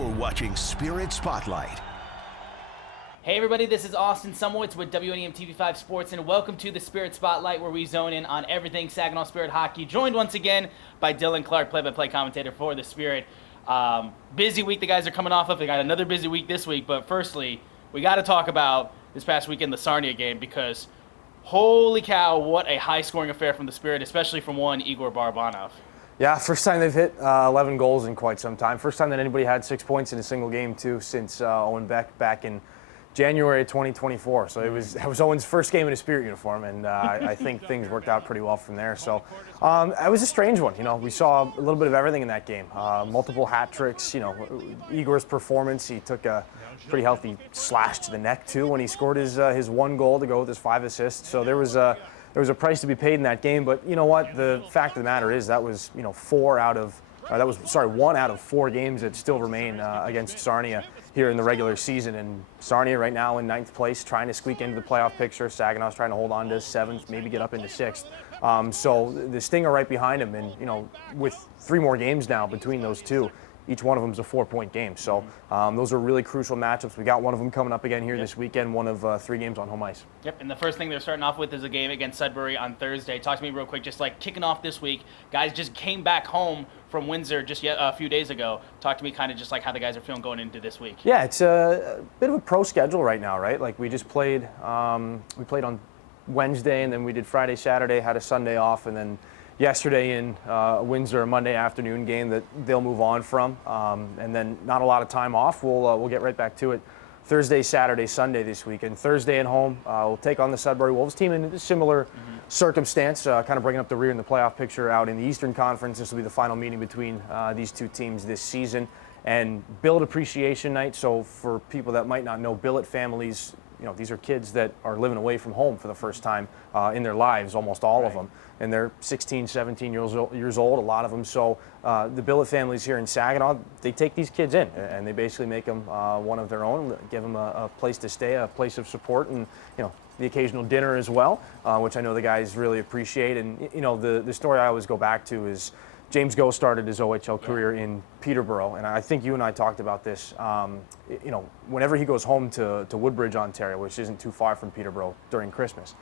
You're watching Spirit Spotlight. Hey everybody, this is Austin Sumowitz with WNEM TV5 Sports, and welcome to the Spirit Spotlight, where we zone in on everything Saginaw Spirit hockey. Joined once again by Dylan Clark, play-by-play commentator for the Spirit. Busy week the guys are coming off of. They got another busy week this week, but firstly, we got to talk about this past weekend, the Sarnia game, because holy cow, what a high-scoring affair from the Spirit, especially from one Igor Barabanov. Yeah, first time they've hit 11 goals in quite some time. First time that anybody had 6 points in a single game, too, since Owen Beck back in January 2024. So that was Owen's first game in a Spirit uniform, and I think things worked out pretty well from there. So it was a strange one. You know, we saw a little bit of everything in that game. Multiple hat tricks. You know, Igor's performance. He took a pretty healthy slash to the neck too when he scored his one goal to go with his 5 assists. So there was a price to be paid in that game. But you know what? The fact of the matter is that was one out of 4 games that still remain against Sarnia here in the regular season. And Sarnia right now in 9th place, trying to squeak into the playoff picture. Saginaw's trying to hold on to 7th, maybe get up into 6th. So the Stinger right behind him, and with 3 more games now between those two, each one of them is a 4-point game. So those are really crucial matchups. We got one of them coming up again here this weekend, one of 3 games on home ice. Yep, and the first thing they're starting off with is a game against Sudbury on Thursday. Talk to me real quick, just like kicking off this week. Guys just came back home from Windsor just a few days ago. Talk to me kind of just like how the guys are feeling going into this week. Yeah, it's a bit of a pro schedule right now, right? Like we just played, we played on Wednesday, and then we did Friday, Saturday, had a Sunday off, and then yesterday in Windsor, a Monday afternoon game that they'll move on from, and then not a lot of time off. We'll get right back to it Thursday, Saturday, Sunday this week. And Thursday at home, we'll take on the Sudbury Wolves team in a similar circumstance, kind of bringing up the rear in the playoff picture out in the Eastern Conference. This will be the final meeting between these 2 teams this season. And Billet Appreciation Night, so for people that might not know, Billet families, these are kids that are living away from home for the first time in their lives, almost all of them. And they're 16, 17 years old, a lot of them. So the Billet families here in Saginaw, they take these kids in, and they basically make them one of their own, give them a place to stay, a place of support, and the occasional dinner as well, which I know the guys really appreciate. And the story I always go back to is James Go started his OHL career in Peterborough, and I think you and I talked about this. Whenever he goes home to Woodbridge, Ontario, which isn't too far from Peterborough, during Christmas,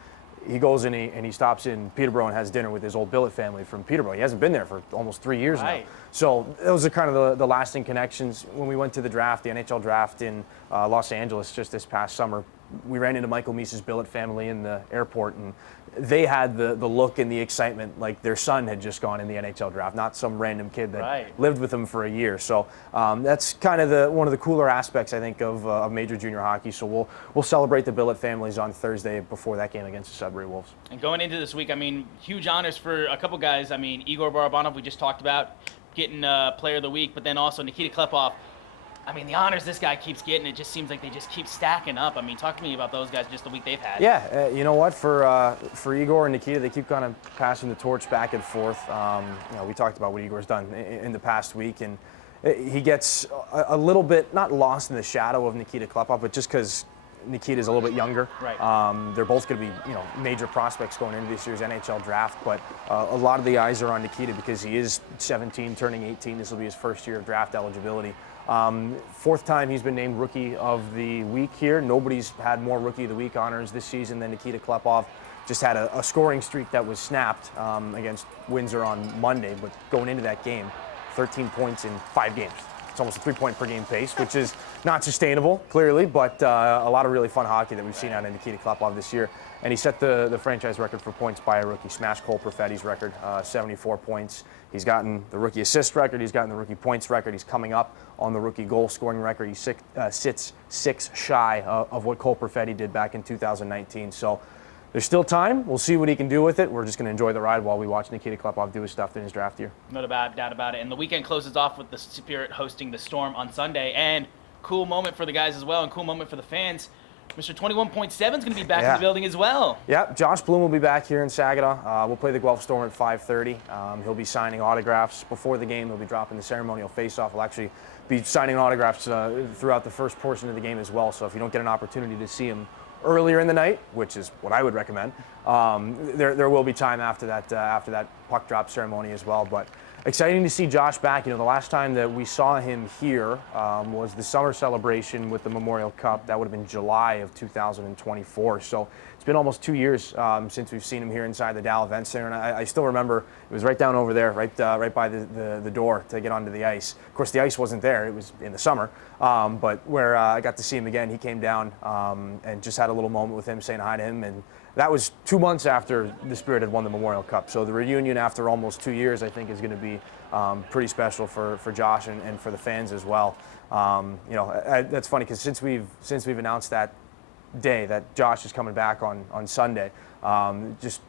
he goes in and he stops in Peterborough and has dinner with his old Billet family from Peterborough. He hasn't been there for almost 3 years now. So those are kind of the lasting connections. When we went to the draft, the NHL draft in Los Angeles just this past summer, we ran into Michael Meese's Billet family in the airport, and they had the look and the excitement like their son had just gone in the NHL draft, not some random kid that lived with them for a year. So that's kind of one of the cooler aspects, I think, of major junior hockey. So we'll celebrate the Billet families on Thursday before that game against the Sudbury Wolves. And going into this week, I mean, huge honors for a couple guys. I mean, Igor Barabanov, we just talked about getting Player of the Week, but then also Nikita Klepov. I mean, the honors this guy keeps getting, it just seems like they just keep stacking up. I mean, talk to me about those guys, just the week they've had. Yeah, you know what? For Igor and Nikita, they keep kind of passing the torch back and forth. We talked about what Igor's done in the past week, and he gets a little bit, not lost in the shadow of Nikita Klepov, but just because Nikita's a little bit younger. They're both going to be, major prospects going into this year's NHL draft, but a lot of the eyes are on Nikita because he is 17, turning 18. This will be his first year of draft eligibility. 4th time he's been named Rookie of the Week here. Nobody's had more Rookie of the Week honors this season than Nikita Klepov. Just had a scoring streak that was snapped against Windsor on Monday, but going into that game, 13 points in 5 games. It's almost a 3-point per game pace, which is not sustainable, clearly, but a lot of really fun hockey that we've seen out of Nikita Klepov this year. And he set the franchise record for points by a rookie, smashed Cole Perfetti's record, 74 points. He's gotten the rookie assist record. He's gotten the rookie points record. He's coming up on the rookie goal scoring record. He sits 6 shy of what Cole Perfetti did back in 2019. So there's still time. We'll see what he can do with it. We're just going to enjoy the ride while we watch Nikita Klepov do his stuff in his draft year. No doubt about it. And the weekend closes off with the Spirit hosting the Storm on Sunday. And cool moment for the guys as well, and cool moment for the fans. Mr. 21.7 is going to be back in the building as well. Yeah, Josh Bloom will be back here in Saginaw. We'll play the Guelph Storm at 5:30. He'll be signing autographs before the game. He'll be dropping the ceremonial face-off. We'll actually be signing autographs throughout the first portion of the game as well. So if you don't get an opportunity to see him earlier in the night, which is what I would recommend, there will be time after that puck drop ceremony as well. But exciting to see Josh back. You know, the last time that we saw him here was the summer celebration with the Memorial Cup. That would have been July of 2024. So it's been almost 2 years since we've seen him here inside the Dow Event Center. And I still remember it was right down over there, right by the door to get onto the ice. Of course, the ice wasn't there. It was in the summer. But where I got to see him again, he came down and just had a little moment with him, saying hi to him. And that was 2 months after the Spirit had won the Memorial Cup. So the reunion after almost 2 years, I think, is going to be pretty special for Josh and for the fans as well. You know, that's funny because since we've announced that day that Josh is coming back on Sunday, just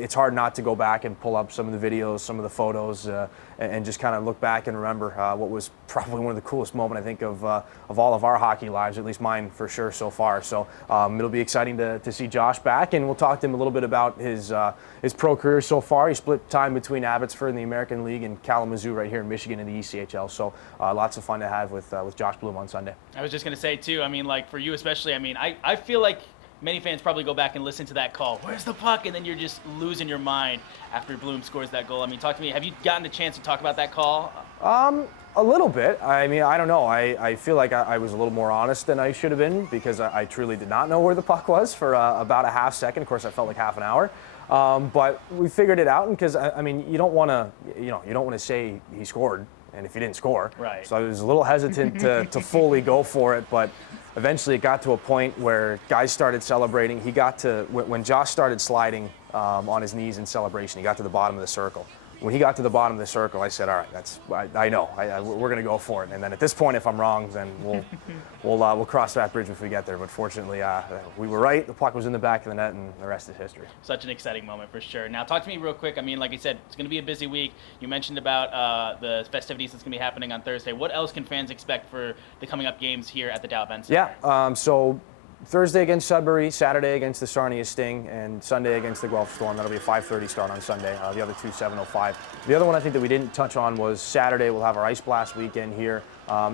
it's hard not to go back and pull up some of the videos, some of the photos, and just kind of look back and remember what was probably one of the coolest moments, I think, of all of our hockey lives, at least mine for sure so far. So it'll be exciting to see Josh back, and we'll talk to him a little bit about his pro career so far. He split time between Abbotsford in the American League and Kalamazoo right here in Michigan in the ECHL. So lots of fun to have with Josh Bloom on Sunday. I was just going to say, too, I mean, like, for you especially, I mean, I feel like many fans probably go back and listen to that call. Where's the puck? And then you're just losing your mind after Bloom scores that goal. I mean, talk to me. Have you gotten a chance to talk about that call? A little bit. I mean, I don't know. I feel like I was a little more honest than I should have been because I truly did not know where the puck was for about a half second. Of course, I felt like half an hour. But we figured it out, and because I mean, you don't want to say he scored, and if he didn't score. Right. So I was a little hesitant to fully go for it, but eventually it got to a point where guys started celebrating. He got to, when Josh started sliding on his knees in celebration, he got to the bottom of the circle. When he got to the bottom of the circle, I said, all right, I know, we're going to go for it. And then at this point, if I'm wrong, then we'll cross that bridge if we get there. But fortunately, we were right. The puck was in the back of the net, and the rest is history. Such an exciting moment for sure. Now, talk to me real quick. I mean, like I said, it's going to be a busy week. You mentioned about the festivities that's going to be happening on Thursday. What else can fans expect for the coming up games here at the Dow Event Center? Yeah, so Thursday against Sudbury, Saturday against the Sarnia Sting, and Sunday against the Guelph Storm. That'll be a 5:30 start on Sunday. The other two, 7:05. The other one I think that we didn't touch on was Saturday. We'll have our Ice Blast weekend here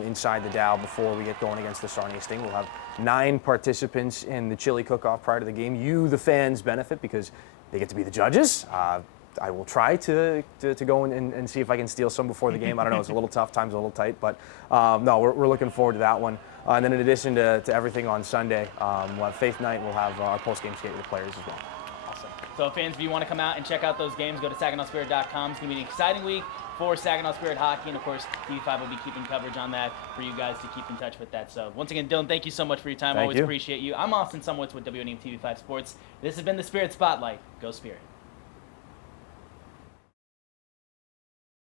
inside the Dow before we get going against the Sarnia Sting. We'll have 9 participants in the chili cook-off prior to the game. You, the fans, benefit because they get to be the judges. I will try to go and see if I can steal some before the game. I don't know. It's a little tough. Time's a little tight. But, no, we're looking forward to that one. And then in addition to everything on Sunday, we'll have Faith Night. We'll have our post-game skate with the players as well. Awesome. So, fans, if you want to come out and check out those games, go to SaginawSpirit.com. It's going to be an exciting week for Saginaw Spirit hockey. And, of course, TV5 will be keeping coverage on that for you guys to keep in touch with that. So, once again, Dylan, thank you so much for your time. Thank Always you. appreciate you. I'm Austin Sumwitz with WNEM TV5 Sports. This has been the Spirit Spotlight. Go Spirit.